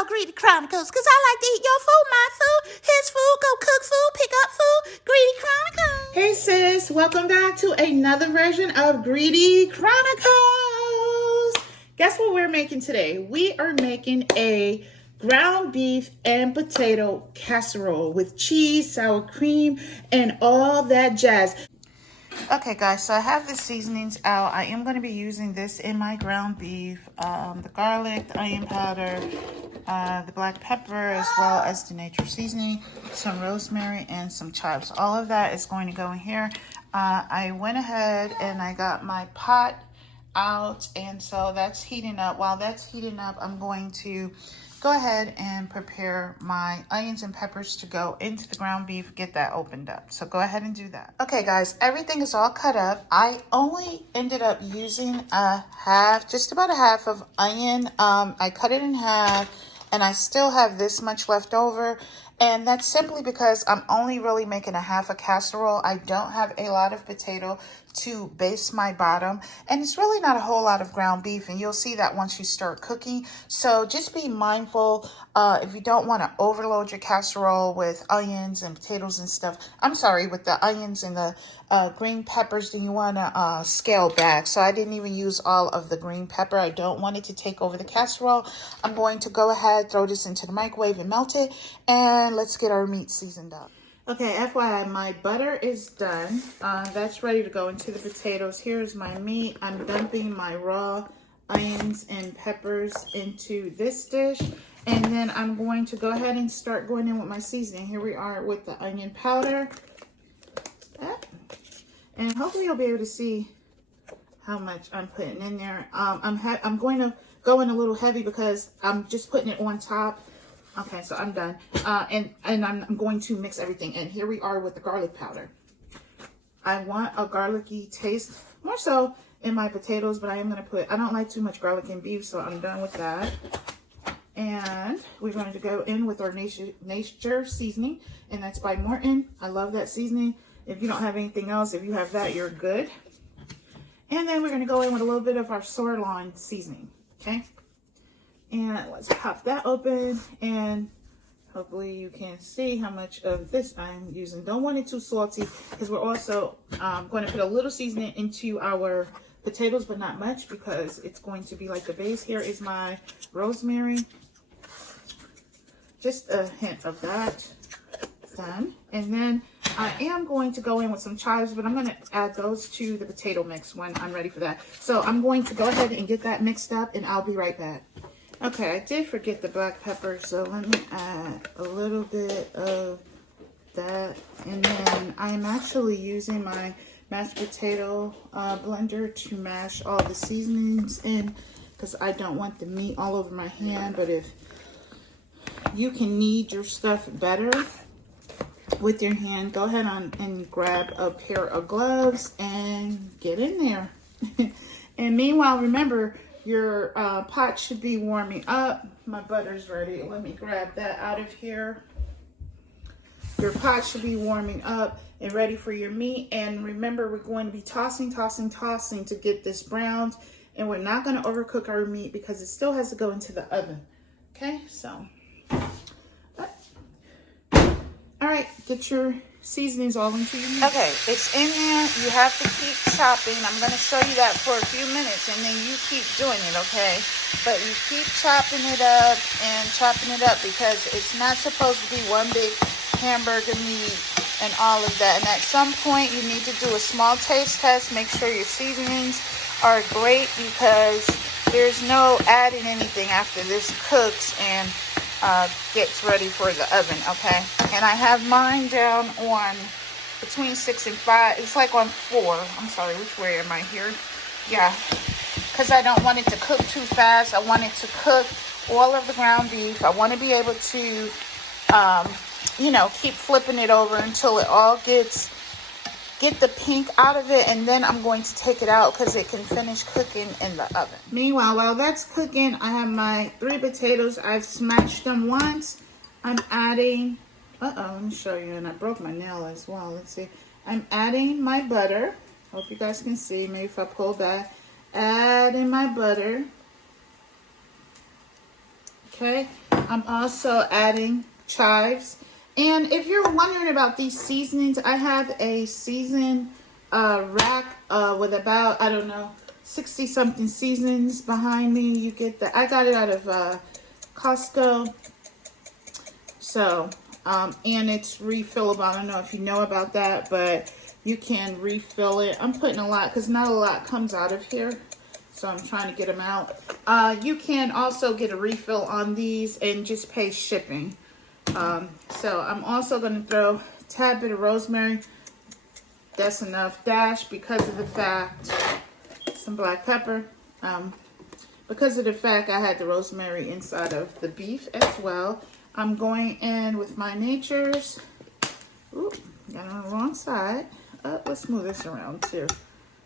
called Greedychronicles because I like to eat your food, my food, his food, go cook food, pick up food. Greedychronicles. Hey sis, welcome back to another version of Greedychronicles. Guess what we're making today? We are making a ground beef and potato casserole with cheese, sour cream, and all that jazz. Okay guys, so I have the seasonings out. I am going to be using this in my ground beef, the garlic, the onion powder, the black pepper, as well as the nature seasoning, some rosemary, and some chives. All of that is going to go in here. I went ahead and I got my pot out, and so that's heating up. While that's heating up, I'm going to go ahead and prepare my onions and peppers to go into the ground beef, get that opened up. So go ahead and do that. Okay guys, everything is all cut up. I only ended up using just about a half of onion. I cut it in half and I still have this much left over. And that's simply because I'm only really making a half a casserole. I don't have a lot of potato to base my bottom. And it's really not a whole lot of ground beef. And you'll see that once you start cooking. So just be mindful if you don't want to overload your casserole with onions and potatoes and stuff. I'm sorry, with the onions and the green peppers, then you want to scale back. So I didn't even use all of the green pepper. I don't want it to take over the casserole. I'm going to go ahead, throw this into the microwave and melt it. And let's get our meat seasoned up. Okay, FYI, my butter is done. That's ready to go into the potatoes. Here's my meat. I'm dumping my raw onions and peppers into this dish. And then I'm going to go ahead and start going in with my seasoning. Here we are with the onion powder. And hopefully you'll be able to see how much I'm putting in there. I'm going to go in a little heavy because I'm just putting it on top. Okay, so I'm done. And I'm going to mix everything in. Here we are with the garlic powder. I want a garlicky taste, more so in my potatoes, but I am going to I don't like too much garlic in beef, so I'm done with that. And we're going to go in with our nature seasoning, and that's by Morton. I love that seasoning. If you don't have anything else, if you have that, you're good. And then we're going to go in with a little bit of our sirloin seasoning, okay? And let's pop that open, and hopefully you can see how much of this I'm using. Don't want it too salty because we're also going to put a little seasoning into our potatoes, but not much because it's going to be like the base. Here is my rosemary. Just a hint of that. Done. And then I am going to go in with some chives, but I'm going to add those to the potato mix when I'm ready for that. So I'm going to go ahead and get that mixed up, and I'll be right back. Okay, I did forget the black pepper, so let me add a little bit of that. And then I am actually using my mashed potato blender to mash all the seasonings in because I don't want the meat all over my hand. But if you can knead your stuff better with your hand, go ahead on and grab a pair of gloves and get in there. And meanwhile, remember, your pot should be warming up. My butter's ready. Let me grab that out of here. Your pot should be warming up and ready for your meat. And remember, we're going to be tossing to get this browned. And we're not going to overcook our meat because it still has to go into the oven. Okay, so. All right, get your seasonings all into your meat. Okay, it's in there. You have to keep chopping. I'm going to show you that for a few minutes, and then you keep doing it, okay? But you keep chopping it up because it's not supposed to be one big hamburger meat and all of that. And at some point, you need to do a small taste test. Make sure your seasonings are great because there's no adding anything after this cooks and gets ready for the oven, okay? And I have mine down on between 6 and 5. It's like on 4. I'm sorry, which way am I here? Yeah, because I don't want it to cook too fast. I want it to cook all of the ground beef. I want to be able to, keep flipping it over until it all get the pink out of it, and then I'm going to take it out because it can finish cooking in the oven. Meanwhile, while that's cooking, I have my 3 potatoes. I've smashed them once. I'm adding, let me show you, and I broke my nail as well. Let's see. I'm adding my butter. Hope you guys can see. Maybe if I pull back, adding my butter. Okay. I'm also adding chives. And if you're wondering about these seasonings, I have a season rack with about, I don't know, 60 something seasonings behind me. You get that. I got it out of Costco. So, and it's refillable. I don't know if you know about that, but you can refill it. I'm putting a lot because not a lot comes out of here. So I'm trying to get them out. You can also get a refill on these and just pay shipping. So I'm also going to throw a tad bit of rosemary. That's enough. Dash because of the fact, some black pepper. Because of the fact I had the rosemary inside of the beef as well. I'm going in with my natures. Ooh, got it on the wrong side. Let's move this around too.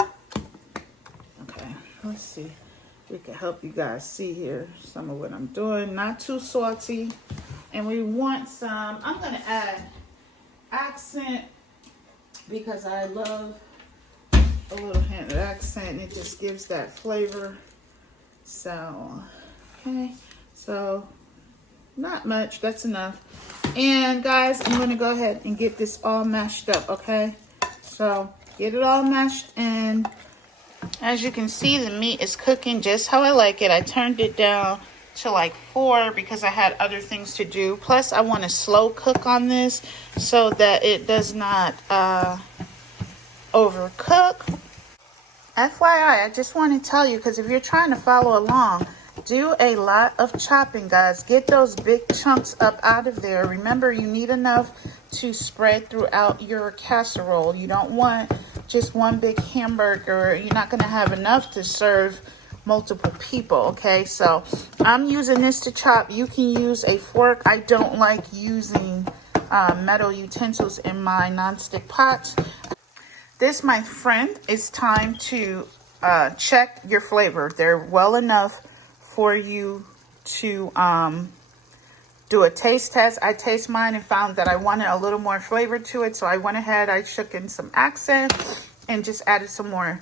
Okay, let's see. We can help you guys see here some of what I'm doing. Not too salty. And we want some, I'm going to add accent because I love a little hint of accent. It just gives that flavor. So, okay. So, not much. That's enough. And guys, I'm going to go ahead and get this all mashed up, okay? So, get it all mashed in. As you can see, the meat is cooking just how I like it. I turned it down to like 4 because I had other things to do. Plus, I want to slow cook on this so that it does not overcook. FYI, I just want to tell you, because if you're trying to follow along, do a lot of chopping, guys. Get those big chunks up out of there. Remember, you need enough to spread throughout your casserole. You don't want just one big hamburger. You're not going to have enough to serve multiple people, okay? So I'm using this to chop. You can use a fork. I don't like using metal utensils in my nonstick pots. This, my friend, is time to check your flavor. They're well enough for you to do a taste test. I taste mine and found that I wanted a little more flavor to it, so I went ahead, I shook in some accent and just added some more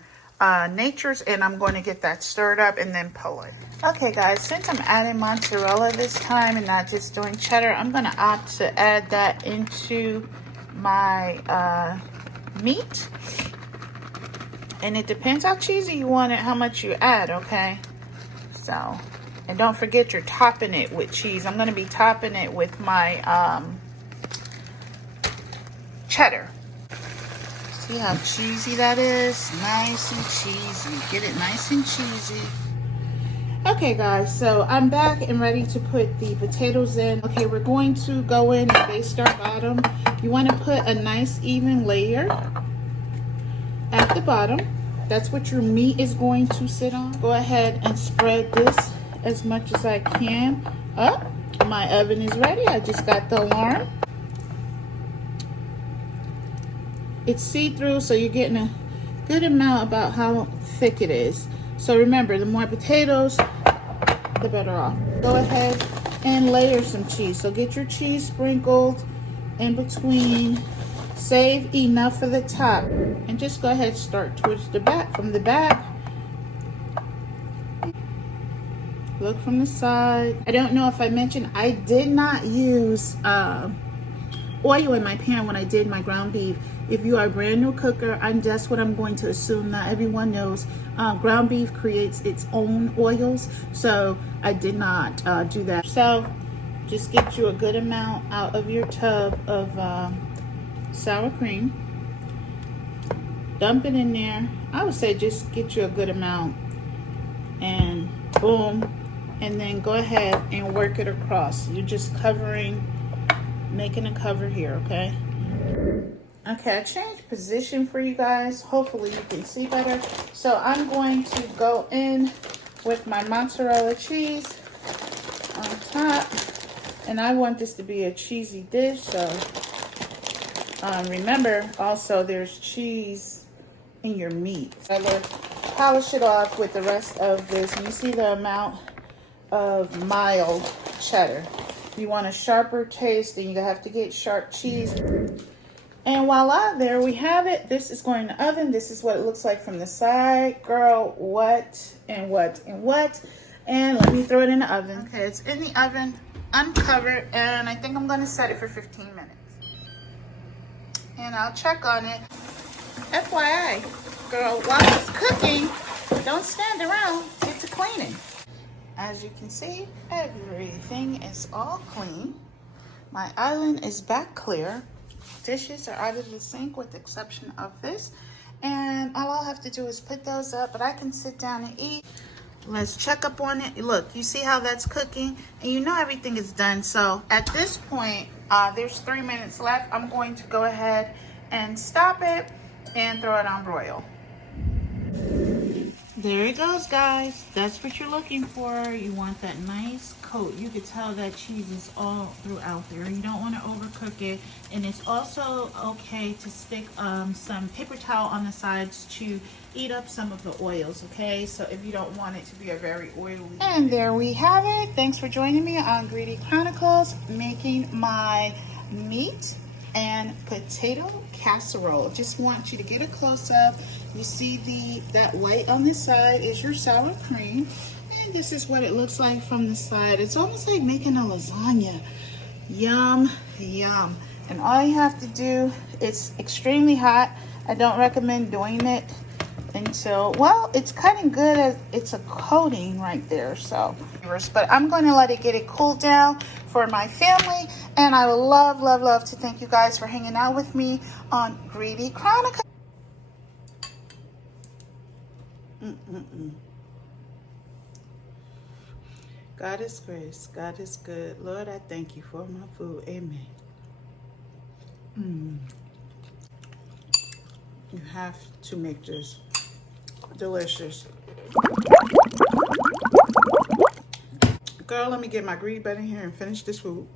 natures, and I'm going to get that stirred up and then pull it. Okay guys, since I'm adding mozzarella this time and not just doing cheddar, I'm going to opt to add that into my meat. And it depends how cheesy you want it, how much you add, okay? So, and don't forget you're topping it with cheese. I'm going to be topping it with my cheddar. See how cheesy that is? Nice and cheesy. Get it nice and cheesy. Okay guys, so I'm back and ready to put the potatoes in. Okay, we're going to go in and baste our bottom. You want to put a nice even layer at the bottom. That's what your meat is going to sit on. Go ahead and spread this as much as I can up. My oven is ready. I just got the alarm. It's see-through, so you're getting a good amount about how thick it is. So remember, the more potatoes, the better off. Go ahead and layer some cheese. So get your cheese sprinkled in between. Save enough for the top. And just go ahead and start towards the back, from the back. Look from the side. I don't know if I mentioned, I did not use oil in my pan when I did my ground beef. If you are a brand new cooker, and that's what I'm going to assume, not everyone knows, ground beef creates its own oils, so I did not do that. So just get you a good amount out of your tub of sour cream. Dump it in there. I would say just get you a good amount, and boom, and then go ahead and work it across. You're just covering, making a cover here, okay? Okay, I changed position for you guys. Hopefully you can see better. So I'm going to go in with my mozzarella cheese on top. And I want this to be a cheesy dish, so remember also there's cheese in your meat. I will polish it off with the rest of this. And you see the amount of mild cheddar. If you want a sharper taste, then you have to get sharp cheese. And voila, there we have it. This is going in the oven. This is what it looks like from the side. Girl, what and what and what. And let me throw it in the oven. Okay, it's in the oven uncovered, and I think I'm gonna set it for 15 minutes. And I'll check on it. FYI, girl, while it's cooking, don't stand around, get to cleaning. As you can see, everything is all clean. My island is back clear. Dishes are out of the sink with the exception of this. And all I'll have to do is put those up, but I can sit down and eat. Let's check up on it. Look, you see how that's cooking? And you know everything is done. So at this point, there's 3 minutes left. I'm going to go ahead and stop it and throw it on broil. There it goes, guys. That's what you're looking for. You want that nice coat. You can tell that cheese is all throughout there. You don't want to overcook it. And it's also okay to stick some paper towel on the sides to eat up some of the oils, okay? So if you don't want it to be a very oily. And there we have it. Thanks for joining me on Greedychronicles, making my meat and potato casserole. Just want you to get a close-up. You see that white on the side is your sour cream, and this is what it looks like from the side. It's almost like making a lasagna. Yum, yum. And all you have to do, it's extremely hot. I don't recommend doing it until, well, it's kind of good as it's a coating right there. So, but I'm going to let it get it cooled down for my family. And I would love, love, love to thank you guys for hanging out with me on Greedychronicles. God is grace. God is good. Lord, I thank you for my food. Amen. You have to make this delicious. Girl, let me get my greedy butt in here and finish this food.